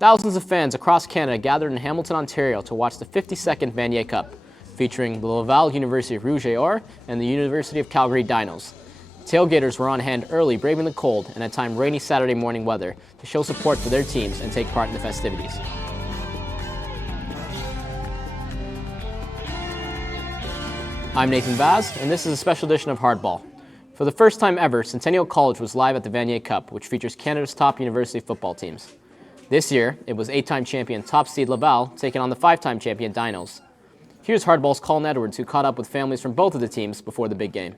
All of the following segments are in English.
Thousands of fans across Canada gathered in Hamilton, Ontario to watch the 52nd Vanier Cup, featuring the Laval University Rouge et Or and the University of Calgary Dinos. Tailgaters were on hand early, braving the cold and at times rainy Saturday morning weather to show support for their teams and take part in the festivities. I'm Nathan Vaz, and this is a special edition of Hardball. For the first time ever, Centennial College was live at the Vanier Cup, which features Canada's top university football teams. This year, it was 8-time champion top seed Laval taking on the 5-time champion Dinos. Here's Hardball's Colin Edwards, who caught up with families from both of the teams before the big game.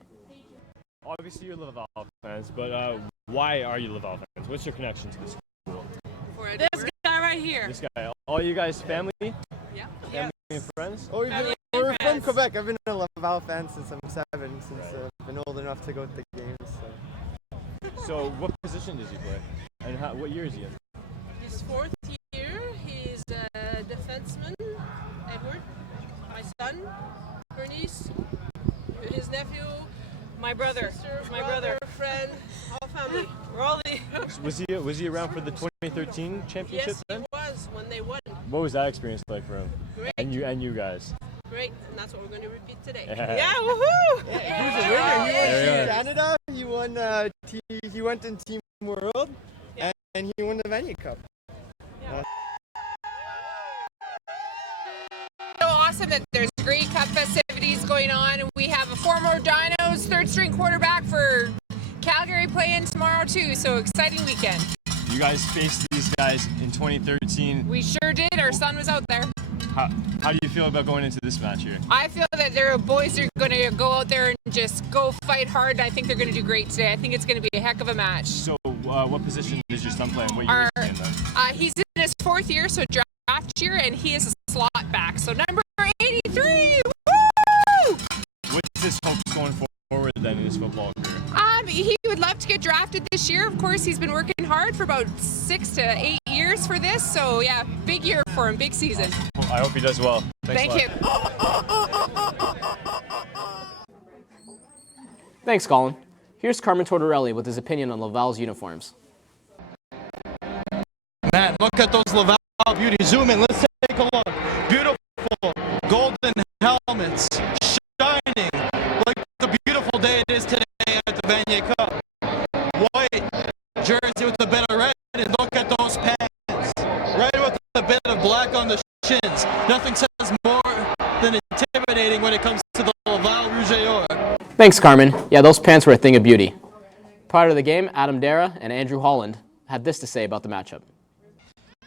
Obviously, you're Laval fans, but why are you Laval fans? What's your connection to the school? This guy right here. This guy. All you guys family? Yeah. Family and friends? Oh, we're from Quebec. I've been a Laval fan since I'm 7, since I've been old enough to go to the games. So what position does he play? And what year is he in? His 4th year. He's a defenseman. Edward, my son, Bernice, his nephew, my brother, sister, my brother, friend, all family. We're all the. Was he around for the 2013 championship? Yes, then? he was when they won. What was that experience like for him? Great. And you guys. Great, and that's what we're going to repeat today. Yeah, woohoo! Yeah, he was a winner. He won Team Canada. He won. He went in Team World, and he won the Vanier Cup. Yeah. So awesome that there's great cup festivities going on. We have a former Dinos third-string quarterback for Calgary playing tomorrow too. So exciting weekend. You guys faced these guys in 2013. We sure did. Our son was out there. How do you feel about going into this match here? I feel that there boys are going to go out there and just go fight hard. I think they're going to do great today. I think it's going to be a heck of a match. So what position does your son play and what year is he in then? He's in his 4th year, so draft year, and he is a slot back. So number 83. Woo! What's his hopes going forward then in his football career? He would love to get drafted this year. Of course, he's been working hard for about 6 to 8 years for this. So yeah, big year for him, big season. Well, I hope he does well. Thank you. Thanks, Colin. Here's Carmen Tortorelli with his opinion on Laval's uniforms. Matt, look at those Laval beauties. Zoom in. Let's take a look. Beautiful golden helmets, shining like the beautiful day it is today at the Vanier Cup. White jersey with a bit of red, and look at those pants. Red with a bit of black on the shins. Nothing says more than intimidating when it comes to the Laval Rouge et Or. Thanks, Carmen. Yeah, those pants were a thing of beauty. Prior to the game, Adam Dara and Andrew Holland had this to say about the matchup.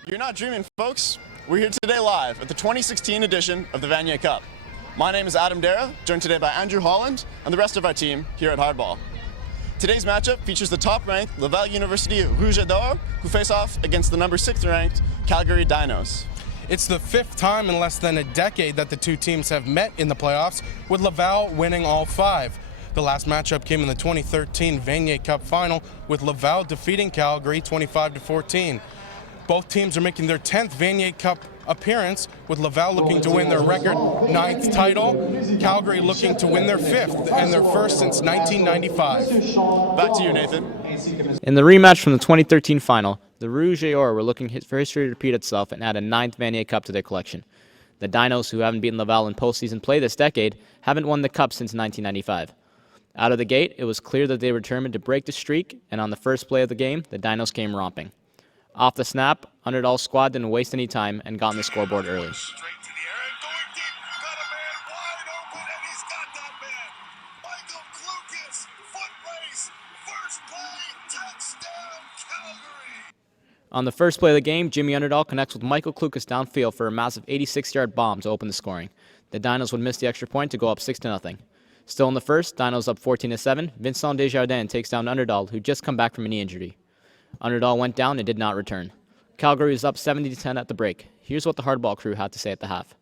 You're not dreaming, folks. We're here today live at the 2016 edition of the Vanier Cup. My name is Adam Dara, joined today by Andrew Holland and the rest of our team here at Hardball. Today's matchup features the top-ranked Laval University Rouge et Or, who face off against the number 6th-ranked Calgary Dinos. It's the 5th time in less than a decade that the two teams have met in the playoffs, with Laval winning all 5. The last matchup came in the 2013 Vanier Cup final, with Laval defeating Calgary 25-14. Both teams are making their 10th Vanier Cup appearance, with Laval looking to win their record 9th title, Calgary looking to win their 5th and their 1st since 1995. Back to you, Nathan. In the rematch from the 2013 final, the Rouge et Or were looking for history to repeat itself and add a 9th Vanier Cup to their collection. The Dinos, who haven't beaten Laval in postseason play this decade, haven't won the Cup since 1995. Out of the gate, it was clear that they were determined to break the streak, and on the first play of the game, the Dinos came romping. Off the snap, Underdall's squad didn't waste any time and got on the scoreboard early. On the first play of the game, Jimmy Underdall connects with Michael Klukas downfield for a massive 86-yard bomb to open the scoring. The Dinos would miss the extra point to go up 6-0. Still in the first, Dinos up 14-7. Vincent Desjardins takes down Underdall, who'd just come back from a knee injury. Underdall went down and did not return. Calgary was up 70-10 at the break. Here's what the Hardball crew had to say at the half.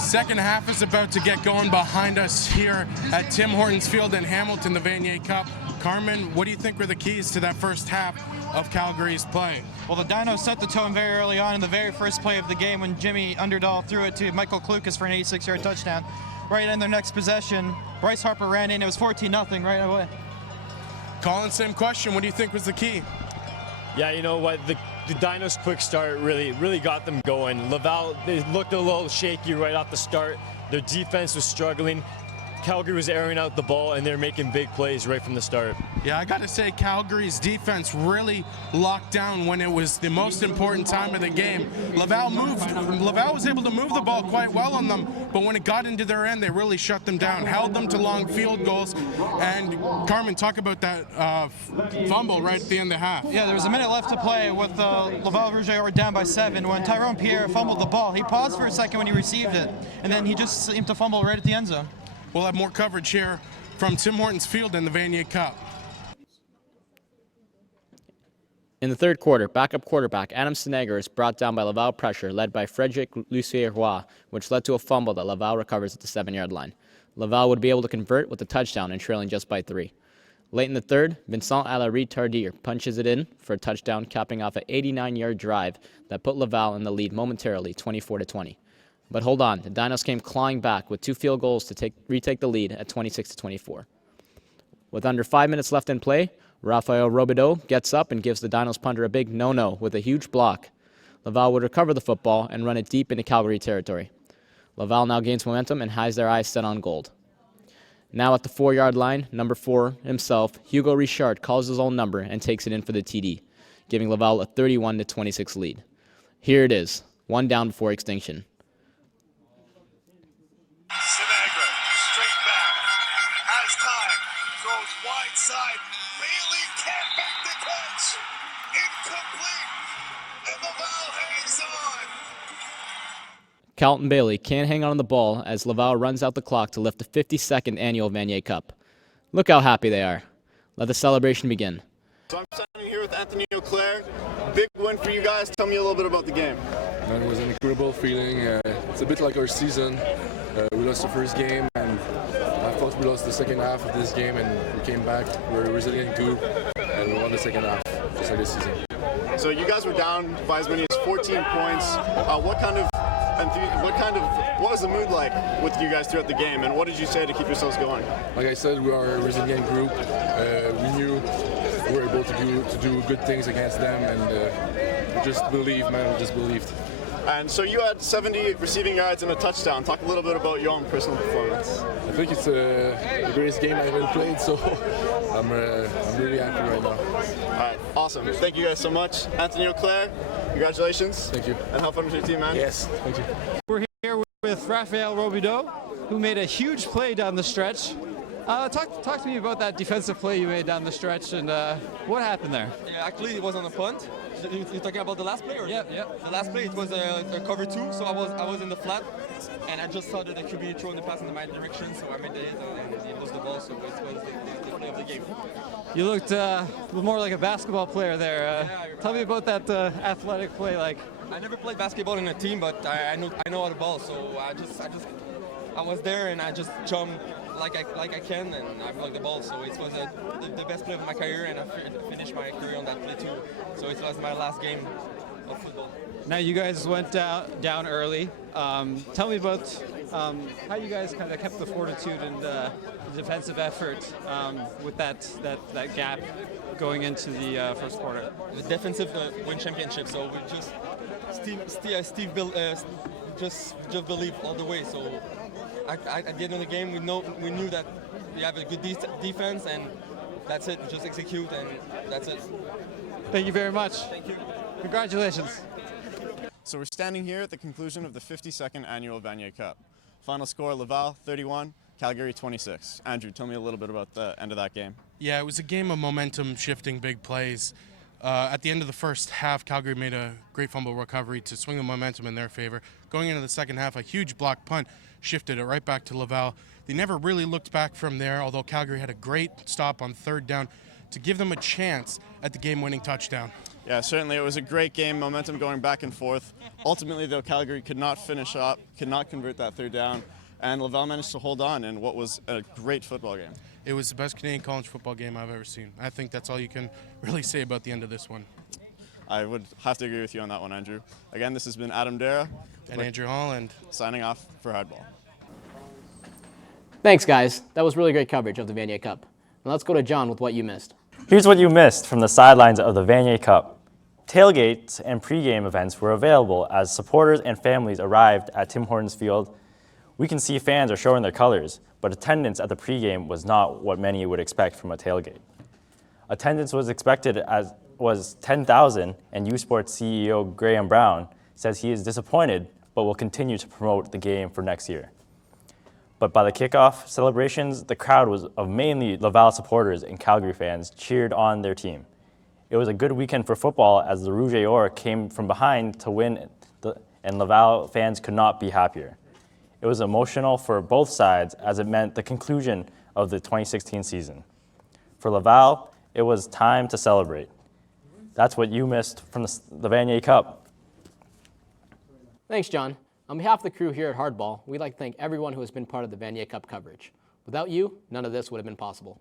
Second half is about to get going behind us here at Tim Hortons Field in Hamilton, the Vanier Cup. Carmen, what do you think were the keys to that first half of Calgary's play? Well, the Dinos set the tone very early on in the very first play of the game when Jimmy Underdall threw it to Michael Klukas for an 86-yard touchdown. Right in their next possession, Bryce Harper ran in. It was 14-0 right away. Colin, same question. What do you think was the key? Yeah, you know what? the Dinos' quick start really got them going. Laval, they looked a little shaky right off the start. Their defense was struggling. Calgary was airing out the ball, and they're making big plays right from the start. Yeah, I got to say, Calgary's defense really locked down when it was the most important time of the game. Laval was able to move the ball quite well on them, but when it got into their end, they really shut them down, held them to long field goals. And Carmen, talk about that fumble right at the end of the half. Yeah, there was a minute left to play with Laval Rouge were down by 7. When Tyrone Pierre fumbled the ball, he paused for a second when he received it, and then he just seemed to fumble right at the end zone. We'll have more coverage here from Tim Hortons Field in the Vanier Cup. In the third quarter, backup quarterback Adam Sinegger is brought down by Laval pressure led by Frederic Lucier-Roy, which led to a fumble that Laval recovers at the 7-yard line. Laval would be able to convert with a touchdown and trailing just by 3. Late in the third, Vincent Alarie-Tardier punches it in for a touchdown, capping off an 89-yard drive that put Laval in the lead momentarily, 24-20. But hold on, the Dinos came clawing back with 2 field goals to retake the lead at 26-24. With under 5 minutes left in play, Raphael Robideau gets up and gives the Dinos punter a big no-no with a huge block. Laval would recover the football and run it deep into Calgary territory. Laval now gains momentum and has their eyes set on gold. Now at the 4-yard line, number 4 himself, Hugo Richard calls his own number and takes it in for the TD, giving Laval a 31-26 lead. Here it is, 1 down before extinction. Sinegro, straight back, has time, throws wide side, Bailey can't make the catch, incomplete, and Laval hangs on. Carlton Bailey can't hang on to the ball as Laval runs out the clock to lift the 52nd annual Vanier Cup. Look how happy they are. Let the celebration begin. So I'm standing here with Anthony Auclair. Big win for you guys. Tell me a little bit about the game. Man, it was an incredible feeling. It's a bit like our season. We lost the first game, and I thought we lost the second half of this game, and we came back. We were a resilient group, and we won the second half, just like this season. So you guys were down by as many as 14 points. What was the mood like with you guys throughout the game, and what did you say to keep yourselves going? Like I said, we are a resilient group. We knew we were able to do good things against them, and we just believed, man. We just believed. And so you had 70 receiving yards and a touchdown. Talk a little bit about your own personal performance. I think it's the greatest game I've ever played, so I'm really happy right now. All right, awesome. Thank you guys so much. Anthony Auclair, congratulations. Thank you. And have fun with your team, man. Yes, thank you. We're here with Raphael Robideau, who made a huge play down the stretch. Talk to me about that defensive play you made down the stretch and what happened there. Yeah, actually it was on a punt. You're talking about the last play? Or? Yeah. The last play, it was a cover 2, so I was in the flat, and I just saw that the QB throwing the pass in my direction, so I made the hit and he lost the ball, so it was the play of the game. You looked more like a basketball player there. Tell me about that athletic play. I never played basketball in a team, but I know how to ball, so I was there and I just jumped like I can, and I blocked the ball. So it was the best play of my career, and I finished my career on that play too. So it was my last game of football. Now you guys went down early. Tell me about how you guys kind of kept the fortitude and the defensive effort with that gap going into the first quarter. The defensive win championship. So we just Steve just believe all the way. So at the end of the game, we knew that we have a good defense, and that's it. Just execute, and that's it. Thank you very much. Thank you. Congratulations. So we're standing here at the conclusion of the 52nd annual Vanier Cup. Final score: Laval 31, Calgary 26. Andrew, tell me a little bit about the end of that game. Yeah, it was a game of momentum shifting, big plays. At the end of the first half, Calgary made a great fumble recovery to swing the momentum in their favor. Going into the second half, a huge block punt shifted it right back to Laval. They never really looked back from there, although Calgary had a great stop on third down to give them a chance at the game-winning touchdown. Yeah, certainly it was a great game, momentum going back and forth. Ultimately, though, Calgary could not finish up, could not convert that third down, and Laval managed to hold on in what was a great football game. It was the best Canadian college football game I've ever seen. I think that's all you can really say about the end of this one. I would have to agree with you on that one, Andrew. Again, this has been Adam Dara and Andrew Holland signing off for Hardball. Thanks, guys. That was really great coverage of the Vanier Cup. Now let's go to John with what you missed. Here's what you missed from the sidelines of the Vanier Cup. Tailgates and pregame events were available as supporters and families arrived at Tim Hortons Field. We can see fans are showing their colors, but attendance at the pregame was not what many would expect from a tailgate. Attendance was expected as was 10,000, and U Sports CEO Graham Brown says he is disappointed but will continue to promote the game for next year. But by the kickoff celebrations, the crowd was of mainly Laval supporters and Calgary fans cheered on their team. It was a good weekend for football as the Rouge et Or came from behind to win, and Laval fans could not be happier. It was emotional for both sides as it meant the conclusion of the 2016 season. For Laval, it was time to celebrate. That's what you missed from the Vanier Cup. Thanks, John. On behalf of the crew here at Hardball, we'd like to thank everyone who has been part of the Vanier Cup coverage. Without you, none of this would have been possible.